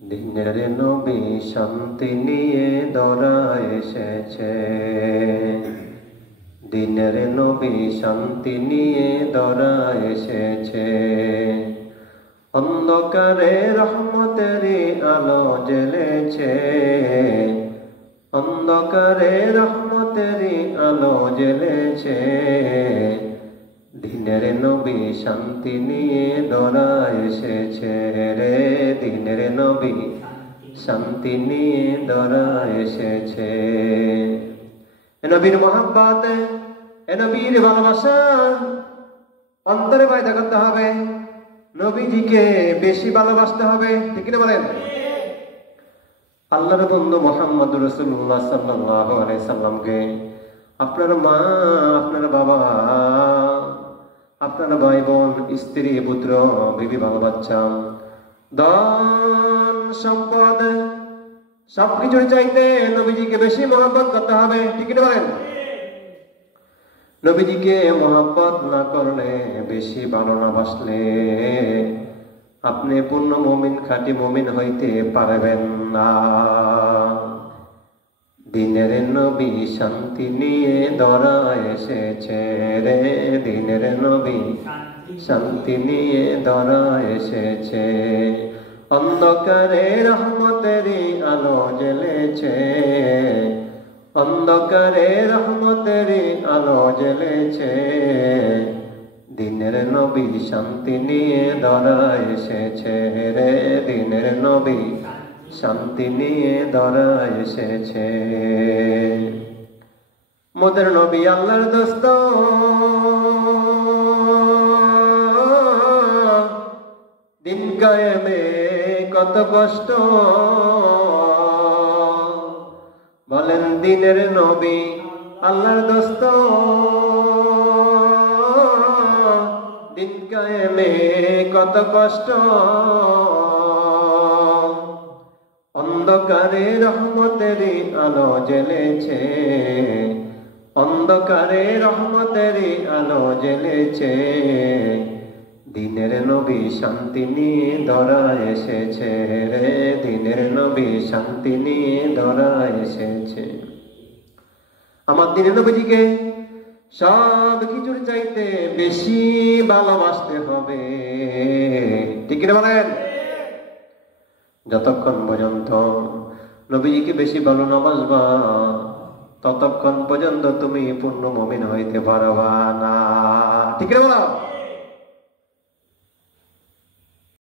দিনের নবী শান্তি নিয়ে ধরা এসেছে, দিনের নবী শান্তি নিয়ে ধরা এসেছে। অন্ধকারে রহমতেরই আলো জ্বেলেছে, অন্ধকারে রহমতেরই আলো জ্বেলেছে। দিনের নবী শান্তি নিয়ে ধরা এসেছে রে, দিনের নবী শান্তি নিয়ে ধরা এসেছে। এ নবীর মহব্বত, এ নবীর ভালোবাসা অন্তরে পয়দা করতে হবে, নবীজিকে বেশি ভালোবাসতে হবে, ঠিক না বলেন? আল্লাহর বন্ধু মুহাম্মদ রাসূলুল্লাহ সাল্লাল্লাহু আলাইহি সাল্লামকে আপনার মা, আপনার বাবা, আপনার ভাই বোন, স্ত্রী, পুত্র, বিবি, বাবা, বাচ্চা, ধন সম্পদ সবকিছুর চাইতে নবীজিকে বেশি মহব্বত করতে হবে, ঠিক না বলেন? নবীজিকে মহব্বত না করলে, বেশি ভালো না বাসলে আপনি পূর্ণ মুমিন, খাঁটি মুমিন হইতে পারবেন না। দিনের নবী শান্তি নিয়ে ধরা এসেছে রে, দিনের নবী শান্তি নিয়ে ধরা এসেছে। অন্ধকারে রহমতেরই আলো জ্বেলেছে, অন্ধকারে রহমতেরই আলো জ্বেলেছে। দিনের নবী শান্তি নিয়ে ধরা এসেছে রে, দিনের নবী শান্তি নিয়ে ধরা এসেছে। মোদের নবী আল্লাহর দোস্ত, দিন কায়েমে কত কষ্ট, বলেন দিনের নবী আল্লাহর দোস্ত, দিন কায়েমে কত কষ্ট। অন্ধকারে রহমতেরই আলো জ্বেলেছে, অন্ধকারে রহমতেরই আলো জ্বেলেছে। দিনের নবী শান্তি নিয়ে ধরা এসেছে রে, দিনের নবী শান্তি নিয়ে ধরা এসেছে। আমার দিনের নবীজিকে সব কিছুর চাইতে বেশি ভালোবাসতে হবে, ঠিক না বলেন? যতক্ষণ পর্যন্ত নবীজিকে বেশি ভালো না বাসবা, ততক্ষণ পর্যন্ত তুমি পূর্ণ মুমিন হইতে পারবা না, ঠিক না বলো?